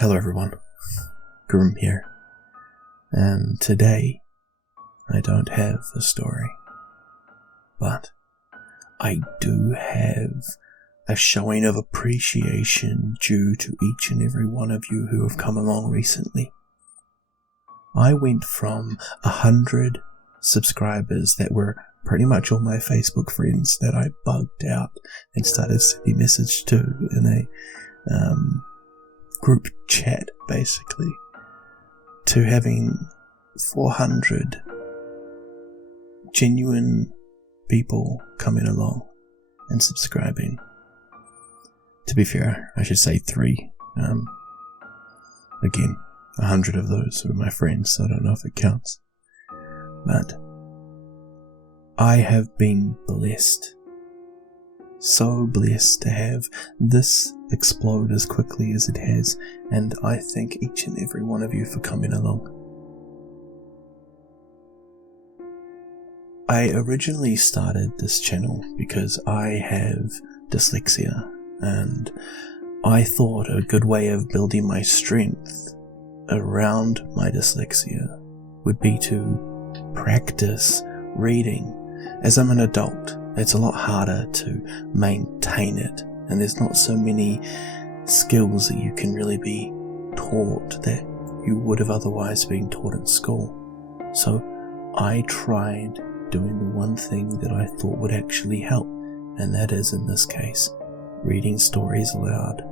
Hello everyone, Grim here, and today I don't have a story, but I do have a showing of appreciation due to each and every one of you who have come along recently. I went from 100 subscribers that were pretty much all my Facebook friends that I bugged out and started sending message to in a group chat basically, to having 400 genuine people coming along and subscribing. To be fair, I should say 3. Again, 100 of those were my friends, so I don't know if it counts. But I have been blessed. So blessed to have this explode as quickly as it has, and I thank each and every one of you for coming along. I originally started this channel because I have dyslexia, and I thought a good way of building my strength around my dyslexia would be to practice reading. As I'm an adult, it's a lot harder to maintain it, and there's not so many skills that you can really be taught that you would have otherwise been taught in school. So I tried doing the one thing that I thought would actually help, and that is, in this case, reading stories aloud.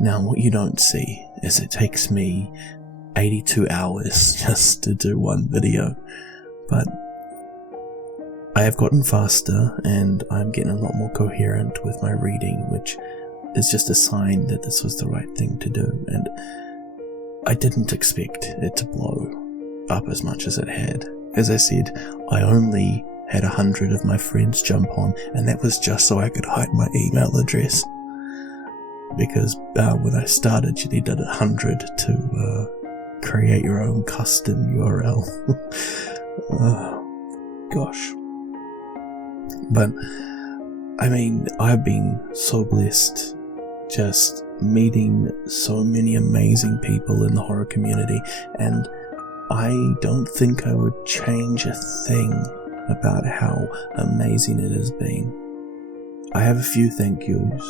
Now, what you don't see is it takes me 82 hours just to do one video, but I have gotten faster and I'm getting a lot more coherent with my reading, which is just a sign that this was the right thing to do. And I didn't expect it to blow up as much as it had. As I said, I only had 100 of my friends jump on, and that was just so I could hide my email address. Because when I started, you needed 100 to create your own custom URL. Gosh. But, I mean, I've been so blessed just meeting so many amazing people in the horror community, and I don't think I would change a thing about how amazing it has been. I have a few thank yous,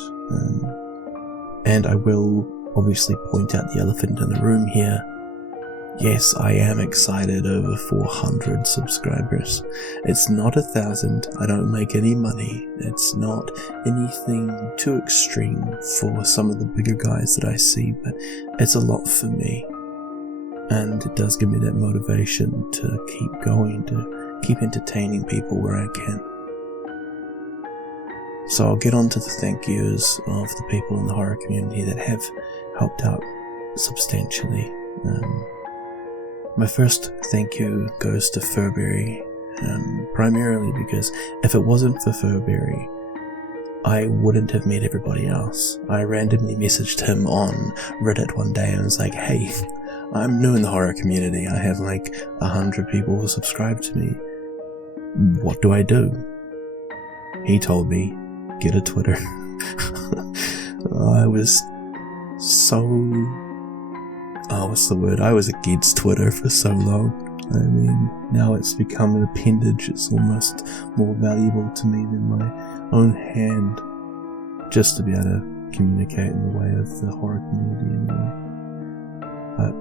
and I will obviously point out the elephant in the room here. Yes, I am excited over 400 subscribers. It's not 1,000, I don't make any money, it's not anything too extreme for some of the bigger guys that I see, but it's a lot for me. And it does give me that motivation to keep going, to keep entertaining people where I can. So I'll get on to the thank yous of the people in the horror community that have helped out substantially. My first thank you goes to Furberry, primarily because if it wasn't for Furberry, I wouldn't have met everybody else. I randomly messaged him on Reddit one day and was like, hey, I'm new in the horror community, I have like 100 people who subscribe to me. What do I do? He told me, get a Twitter. I was so... I was against Twitter for so long. I mean, now it's become an appendage. It's almost more valuable to me than my own hand, just to be able to communicate in the way of the horror community anyway. But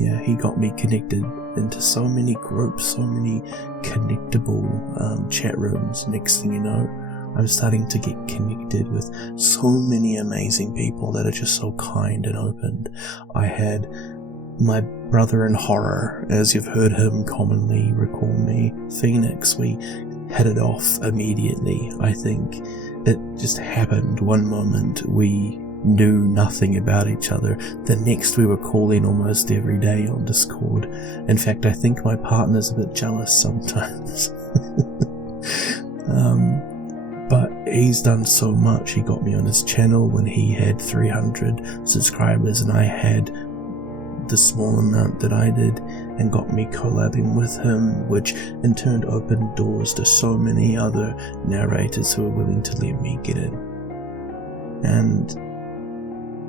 yeah, he got me connected into so many groups, so many connectable chat rooms. Next thing you know, I'm starting to get connected with so many amazing people that are just so kind and open. I had my brother in horror, as you've heard him commonly recall me, Phoenix. We hit it off immediately. I think it just happened. One moment we knew nothing about each other. The next we were calling almost every day on Discord. In fact, I think my partner's a bit jealous sometimes. But he's done so much. He got me on his channel when he had 300 subscribers and I had the small amount that I did, and got me collabing with him, which in turn opened doors to so many other narrators who were willing to let me get in. And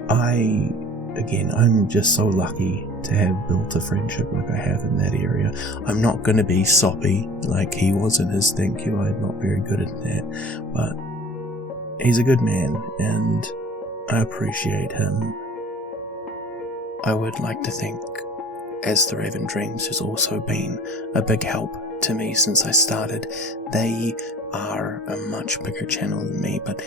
I again, I'm just so lucky to have built a friendship like I have in that area. I'm not going to be soppy like he was in his thank you. I'm not very good at that, but he's a good man and I appreciate him. I would like to think As the Raven Dreams has also been a big help to me since I started. They are a much bigger channel than me, but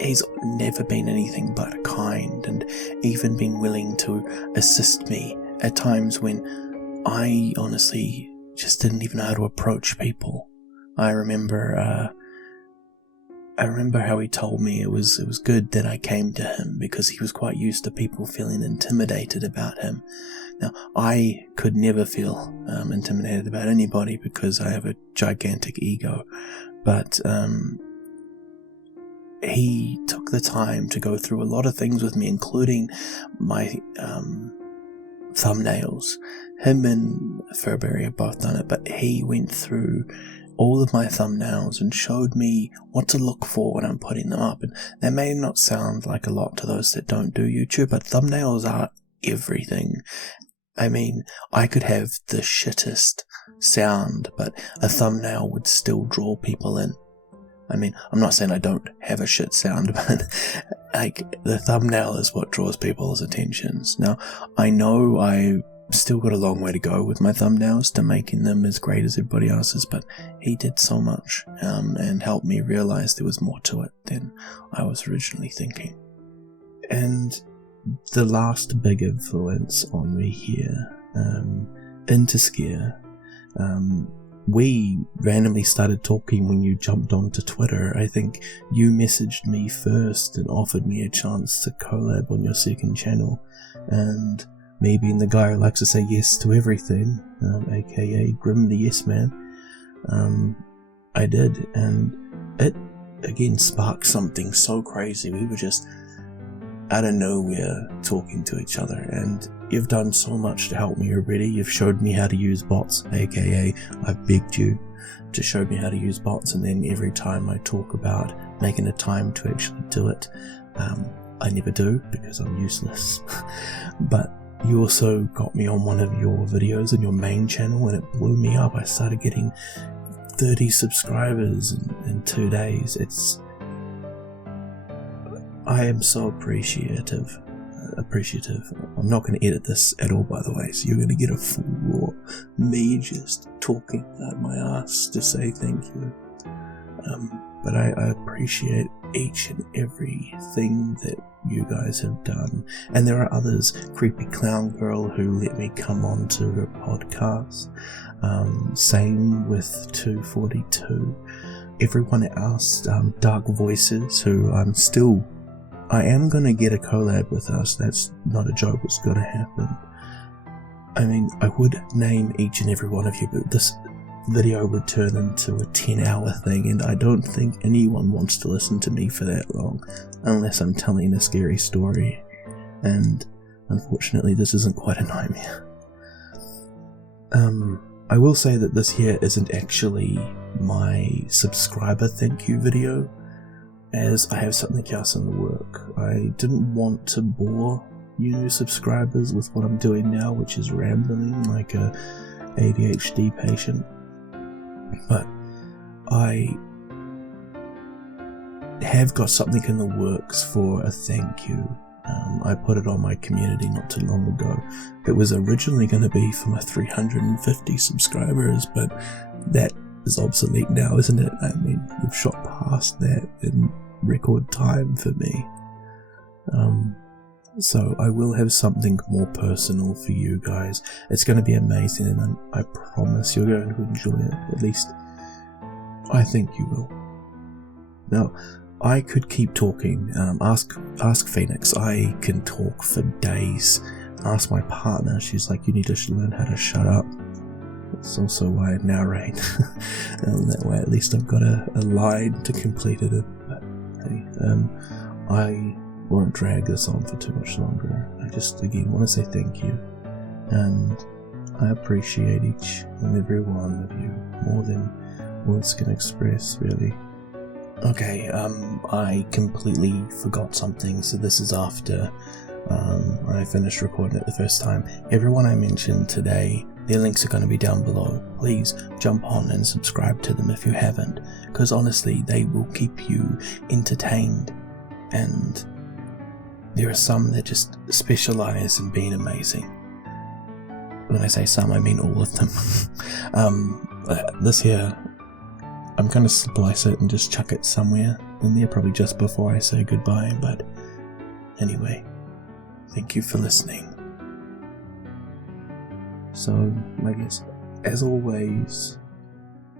he's never been anything but kind and even been willing to assist me at times when I honestly just didn't even know how to approach people. I remember how he told me it was good that I came to him because he was quite used to people feeling intimidated about him. Now, I could never feel intimidated about anybody because I have a gigantic ego, but he took the time to go through a lot of things with me, including my thumbnails. Him and Furberry have both done it, but he went through all of my thumbnails and showed me what to look for when I'm putting them up. And that may not sound like a lot to those that don't do YouTube, but thumbnails are everything. I mean, I could have the shittest sound, but a thumbnail would still draw people in. I mean, I'm not saying I don't have a shit sound, but like the thumbnail is what draws people's attentions. Now, I know I still got a long way to go with my thumbnails to making them as great as everybody else's, but he did so much and helped me realize there was more to it than I was originally thinking. And the last big influence on me here, Interscare, we randomly started talking when you jumped onto Twitter. I think you messaged me first and offered me a chance to collab on your second channel, and me being the guy who likes to say yes to everything, aka Grim the Yes Man, I did, and it again sparked something so crazy. We were just out of nowhere talking to each other, and you've done so much to help me already. You've showed me how to use bots, aka I've begged you to show me how to use bots, and then every time I talk about making a time to actually do it, I never do because I'm useless. But you also got me on one of your videos in your main channel and it blew me up. I started getting 30 subscribers in 2 days. I am so appreciative. I'm not going to edit this at all, by the way, so you're going to get a full raw me just talking out my ass to say thank you. But I appreciate each and everything that you guys have done. And there are others, Creepy Clown Girl, who let me come on to her podcast. Same with 242. Everyone else, Dark Voices, who I am going to get a collab with us. That's not a joke, it's going to happen. I mean, I would name each and every one of you, but this video would turn into a 10-hour thing, and I don't think anyone wants to listen to me for that long, unless I'm telling a scary story. And unfortunately, this isn't quite a nightmare. I will say that this here isn't actually my subscriber thank you video, as I have something else in the work. I didn't want to bore you new subscribers with what I'm doing now, which is rambling like a ADHD patient, but I have got something in the works for a thank you. I put it on my community not too long ago. It was originally going to be for my 350 subscribers, but that is obsolete now, isn't it? I mean, we've shot past that in record time for me. So I will have something more personal for you guys. It's going to be amazing, and I promise you're going to enjoy it. At least I think you will. Now, I could keep talking. Ask Phoenix. I can talk for days. Ask my partner. She's like, you need to learn how to shut up. That's also why I narrate. That way at least I've got a line to complete it in. But hey, I won't drag this on for too much longer. I just again want to say thank you, and I appreciate each and every one of you more than words can express, really. Okay, I completely forgot something, so this is after I finished recording it the first time. Everyone I mentioned today, their links are going to be down below. Please jump on and subscribe to them if you haven't, because honestly, they will keep you entertained. And there are some that just specialize in being amazing. When I say some, I mean all of them. This here, I'm going to splice it and just chuck it somewhere in there, probably just before I say goodbye, but anyway, thank you for listening. So, I guess, as always,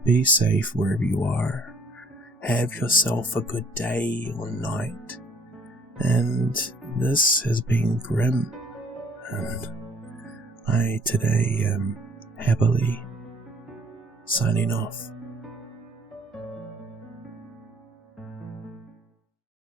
be safe wherever you are. Have yourself a good day or night. And this has been Grim, and I today am happily signing off.